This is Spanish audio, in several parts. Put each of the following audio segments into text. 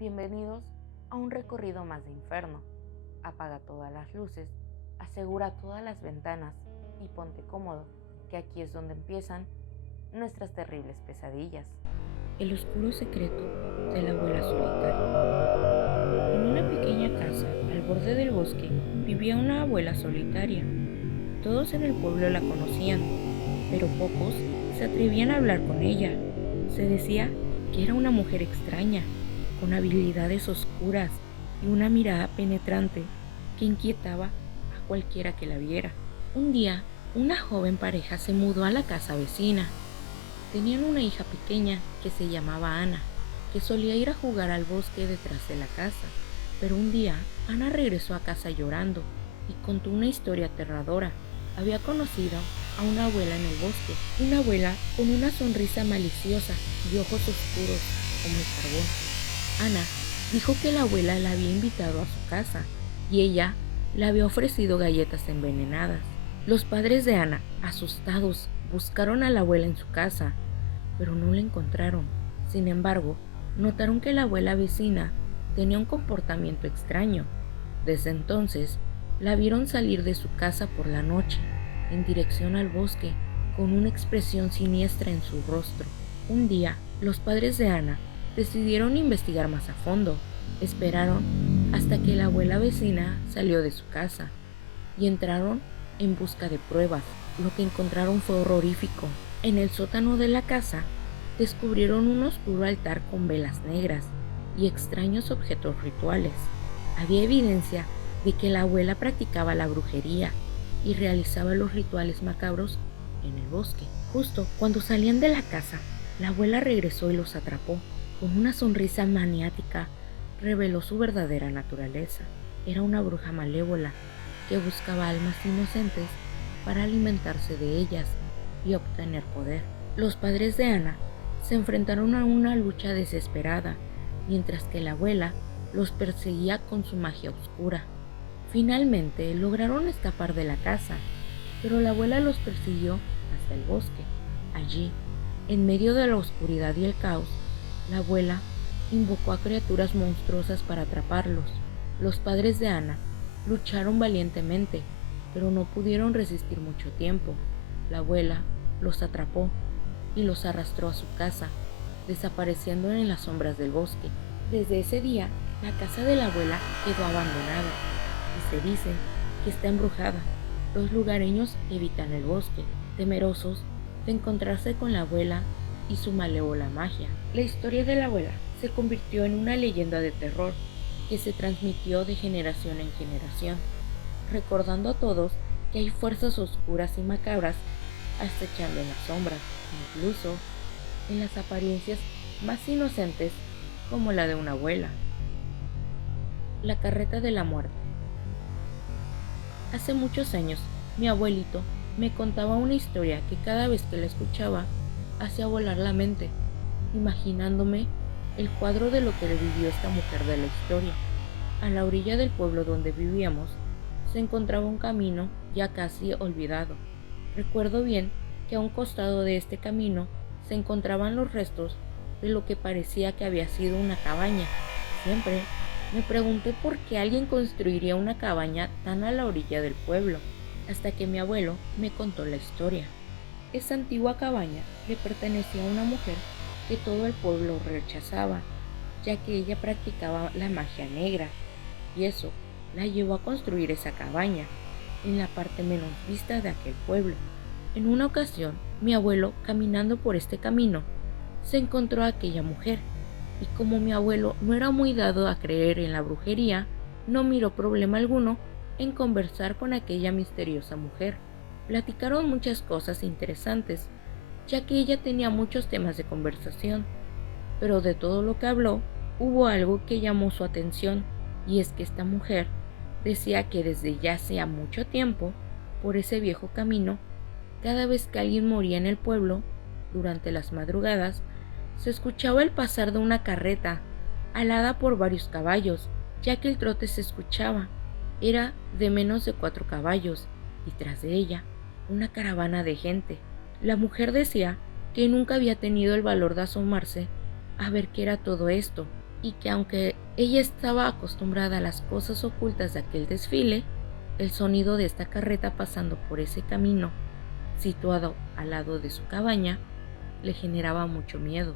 Bienvenidos a un recorrido más de infierno. Apaga todas las luces, asegura todas las ventanas y ponte cómodo, que aquí es donde empiezan nuestras terribles pesadillas. El oscuro secreto de la abuela solitaria. En una pequeña casa al borde del bosque vivía una abuela solitaria. Todos en el pueblo la conocían, pero pocos se atrevían a hablar con ella. Se decía que era una mujer extraña, con habilidades oscuras y una mirada penetrante que inquietaba a cualquiera que la viera. Un día, una joven pareja se mudó a la casa vecina. Tenían una hija pequeña que se llamaba Ana, que solía ir a jugar al bosque detrás de la casa. Pero un día, Ana regresó a casa llorando y contó una historia aterradora. Había conocido a una abuela en el bosque, una abuela con una sonrisa maliciosa y ojos oscuros como el carbón. Ana dijo que la abuela la había invitado a su casa y ella le había ofrecido galletas envenenadas. Los padres de Ana, asustados, buscaron a la abuela en su casa, pero no la encontraron. Sin embargo, notaron que la abuela vecina tenía un comportamiento extraño. Desde entonces, la vieron salir de su casa por la noche, en dirección al bosque, con una expresión siniestra en su rostro. Un día, los padres de Ana decidieron investigar más a fondo. Esperaron hasta que la abuela vecina salió de su casa y entraron en busca de pruebas. Lo que encontraron fue horrorífico. En el sótano de la casa descubrieron un oscuro altar con velas negras y extraños objetos rituales. Había evidencia de que la abuela practicaba la brujería y realizaba los rituales macabros en el bosque. Justo cuando salían de la casa, la abuela regresó y los atrapó. Con una sonrisa maniática, reveló su verdadera naturaleza. Era una bruja malévola que buscaba almas inocentes para alimentarse de ellas y obtener poder. Los padres de Ana se enfrentaron a una lucha desesperada, mientras que la abuela los perseguía con su magia oscura. Finalmente lograron escapar de la casa, pero la abuela los persiguió hasta el bosque. Allí, en medio de la oscuridad y el caos, la abuela invocó a criaturas monstruosas para atraparlos. Los padres de Ana lucharon valientemente, pero no pudieron resistir mucho tiempo. La abuela los atrapó y los arrastró a su casa, desapareciendo en las sombras del bosque. Desde ese día, la casa de la abuela quedó abandonada y se dice que está embrujada. Los lugareños evitan el bosque, temerosos de encontrarse con la abuela y su malévola magia. La historia de la abuela se convirtió en una leyenda de terror que se transmitió de generación en generación, recordando a todos que hay fuerzas oscuras y macabras acechando en las sombras, incluso en las apariencias más inocentes como la de una abuela. La carreta de la muerte. Hace muchos años, mi abuelito me contaba una historia que cada vez que la escuchaba hacía volar la mente, imaginándome el cuadro de lo que vivió esta mujer de la historia. A la orilla del pueblo donde vivíamos se encontraba un camino ya casi olvidado. Recuerdo bien que a un costado de este camino se encontraban los restos de lo que parecía que había sido una cabaña. Siempre me pregunté por qué alguien construiría una cabaña tan a la orilla del pueblo, hasta que mi abuelo me contó la historia. Esa antigua cabaña le pertenecía a una mujer que todo el pueblo rechazaba, ya que ella practicaba la magia negra, y eso la llevó a construir esa cabaña en la parte menos vista de aquel pueblo. En una ocasión, mi abuelo, caminando por este camino, se encontró a aquella mujer, y como mi abuelo no era muy dado a creer en la brujería, no miró problema alguno en conversar con aquella misteriosa mujer. Platicaron muchas cosas interesantes, ya que ella tenía muchos temas de conversación, pero de todo lo que habló, hubo algo que llamó su atención, y es que esta mujer decía que desde ya hacía mucho tiempo, por ese viejo camino, cada vez que alguien moría en el pueblo, durante las madrugadas, se escuchaba el pasar de una carreta, alada por varios caballos, ya que el trote se escuchaba. Era de menos de 4 caballos, y tras de ella, una caravana de gente. La mujer decía que nunca había tenido el valor de asomarse a ver qué era todo esto, y que aunque ella estaba acostumbrada a las cosas ocultas de aquel desfile, el sonido de esta carreta pasando por ese camino situado al lado de su cabaña le generaba mucho miedo.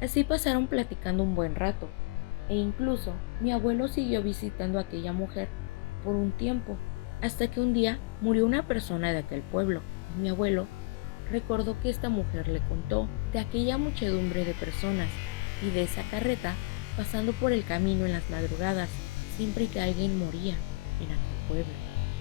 Así pasaron platicando un buen rato, e incluso mi abuelo siguió visitando a aquella mujer por un tiempo, hasta que un día murió una persona de aquel pueblo. Mi abuelo recordó que esta mujer le contó de aquella muchedumbre de personas y de esa carreta pasando por el camino en las madrugadas, siempre que alguien moría en aquel pueblo.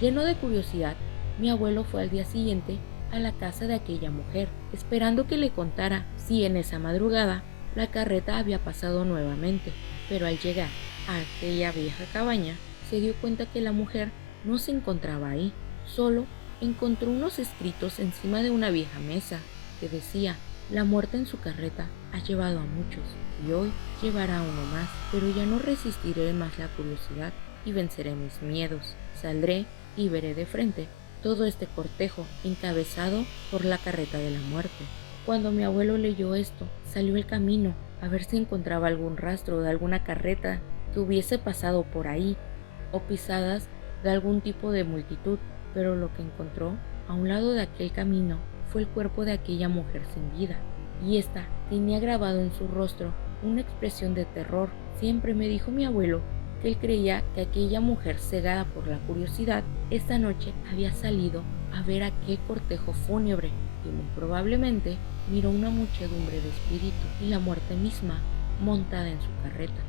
Lleno de curiosidad, mi abuelo fue al día siguiente a la casa de aquella mujer, esperando que le contara si en esa madrugada la carreta había pasado nuevamente, pero al llegar a aquella vieja cabaña, se dio cuenta que la mujer no se encontraba ahí, solo encontró unos escritos encima de una vieja mesa que decía: la muerte en su carreta ha llevado a muchos y hoy llevará a uno más, pero ya no resistiré más la curiosidad y venceré mis miedos. Saldré y veré de frente todo este cortejo encabezado por la carreta de la muerte. Cuando mi abuelo leyó esto, salió al camino a ver si encontraba algún rastro de alguna carreta que hubiese pasado por ahí o pisadas de algún tipo de multitud, pero lo que encontró a un lado de aquel camino fue el cuerpo de aquella mujer sin vida, y ésta tenía grabado en su rostro una expresión de terror. Siempre me dijo mi abuelo que él creía que aquella mujer, cegada por la curiosidad, esta noche había salido a ver aquel cortejo fúnebre y muy probablemente miró una muchedumbre de espíritus y la muerte misma montada en su carreta.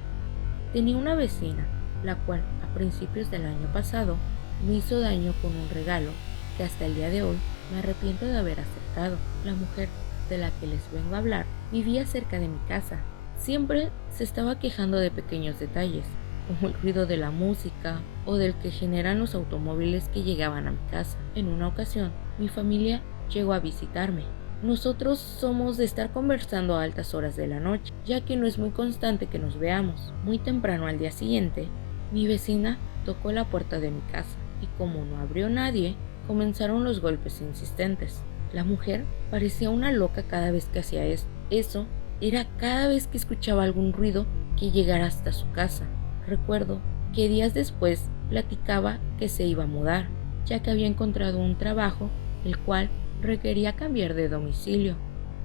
Tenía una vecina, la cual a principios del año pasado me hizo daño con un regalo que hasta el día de hoy me arrepiento de haber aceptado. La mujer de la que les vengo a hablar vivía cerca de mi casa. Siempre se estaba quejando de pequeños detalles, como el ruido de la música o del que generan los automóviles que llegaban a mi casa. En una ocasión, mi familia llegó a visitarme. Nosotros somos de estar conversando a altas horas de la noche, ya que no es muy constante que nos veamos. Muy temprano al día siguiente, mi vecina tocó la puerta de mi casa y como no abrió nadie, comenzaron los golpes insistentes. La mujer parecía una loca cada vez que hacía esto. Eso era cada vez que escuchaba algún ruido que llegara hasta su casa. Recuerdo que días después platicaba que se iba a mudar, ya que había encontrado un trabajo el cual requería cambiar de domicilio.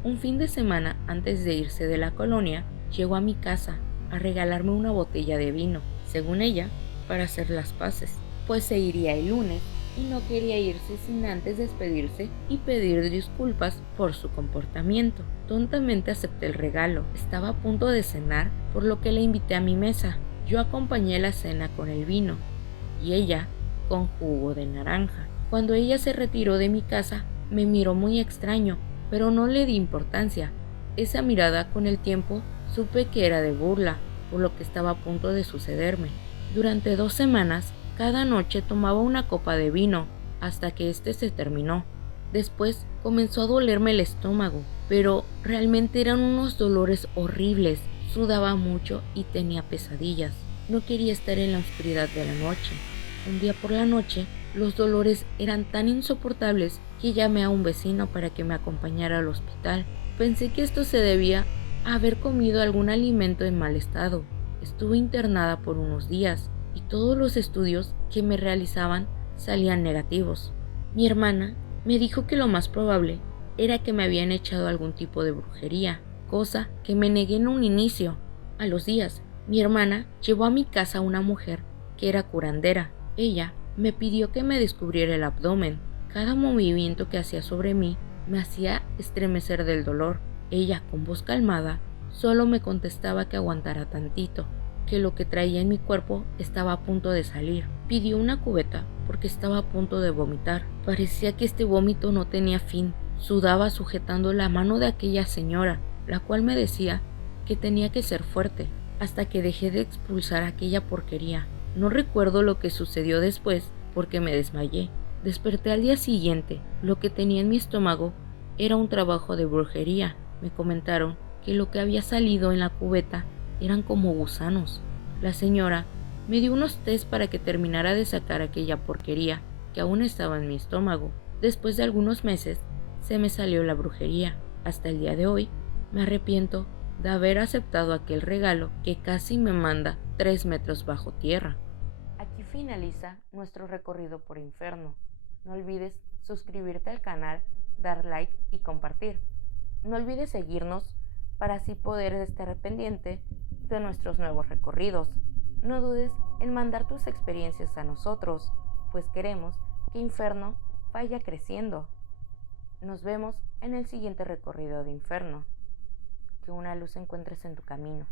Un fin de semana antes de irse de la colonia, llegó a mi casa a regalarme una botella de vino, según ella, para hacer las paces, pues se iría el lunes y no quería irse sin antes despedirse y pedir disculpas por su comportamiento. Tontamente acepté el regalo. Estaba a punto de cenar, por lo que la invité a mi mesa. Yo acompañé la cena con el vino y ella con jugo de naranja. Cuando ella se retiró de mi casa, me miró muy extraño, pero no le di importancia. Esa mirada con el tiempo supe que era de burla, por lo que estaba a punto de sucederme. Durante 2 semanas, cada noche tomaba una copa de vino, hasta que este se terminó. Después comenzó a dolerme el estómago, pero realmente eran unos dolores horribles. Sudaba mucho y tenía pesadillas. No quería estar en la oscuridad de la noche. Un día por la noche, los dolores eran tan insoportables que llamé a un vecino para que me acompañara al hospital. Pensé que esto se debía a haber comido algún alimento en mal estado. Estuve internada por unos días y todos los estudios que me realizaban salían negativos. Mi hermana me dijo que lo más probable era que me habían echado algún tipo de brujería, cosa que me negué en un inicio. A los días, mi hermana llevó a mi casa a una mujer que era curandera. Ella me pidió que me descubriera el abdomen. Cada movimiento que hacía sobre mí me hacía estremecer del dolor. Ella, con voz calmada, solo me contestaba que aguantara tantito, que lo que traía en mi cuerpo estaba a punto de salir. Pidió una cubeta porque estaba a punto de vomitar. Parecía que este vómito no tenía fin. Sudaba sujetando la mano de aquella señora, la cual me decía que tenía que ser fuerte, hasta que dejé de expulsar aquella porquería. No recuerdo lo que sucedió después porque me desmayé. Desperté al día siguiente. Lo que tenía en mi estómago era un trabajo de brujería. Me comentaron que lo que había salido en la cubeta eran como gusanos. La señora me dio unos tés para que terminara de sacar aquella porquería que aún estaba en mi estómago. Después de algunos meses se me salió la brujería. Hasta el día de hoy me arrepiento de haber aceptado aquel regalo que casi me manda 3 metros bajo tierra. Aquí finaliza nuestro recorrido por Inferno. No olvides suscribirte al canal, dar like y compartir. No olvides seguirnos para así poder estar pendiente de nuestros nuevos recorridos. No dudes en mandar tus experiencias a nosotros, pues queremos que Inferno vaya creciendo. Nos vemos en el siguiente recorrido de Inferno. Que una luz encuentres en tu camino.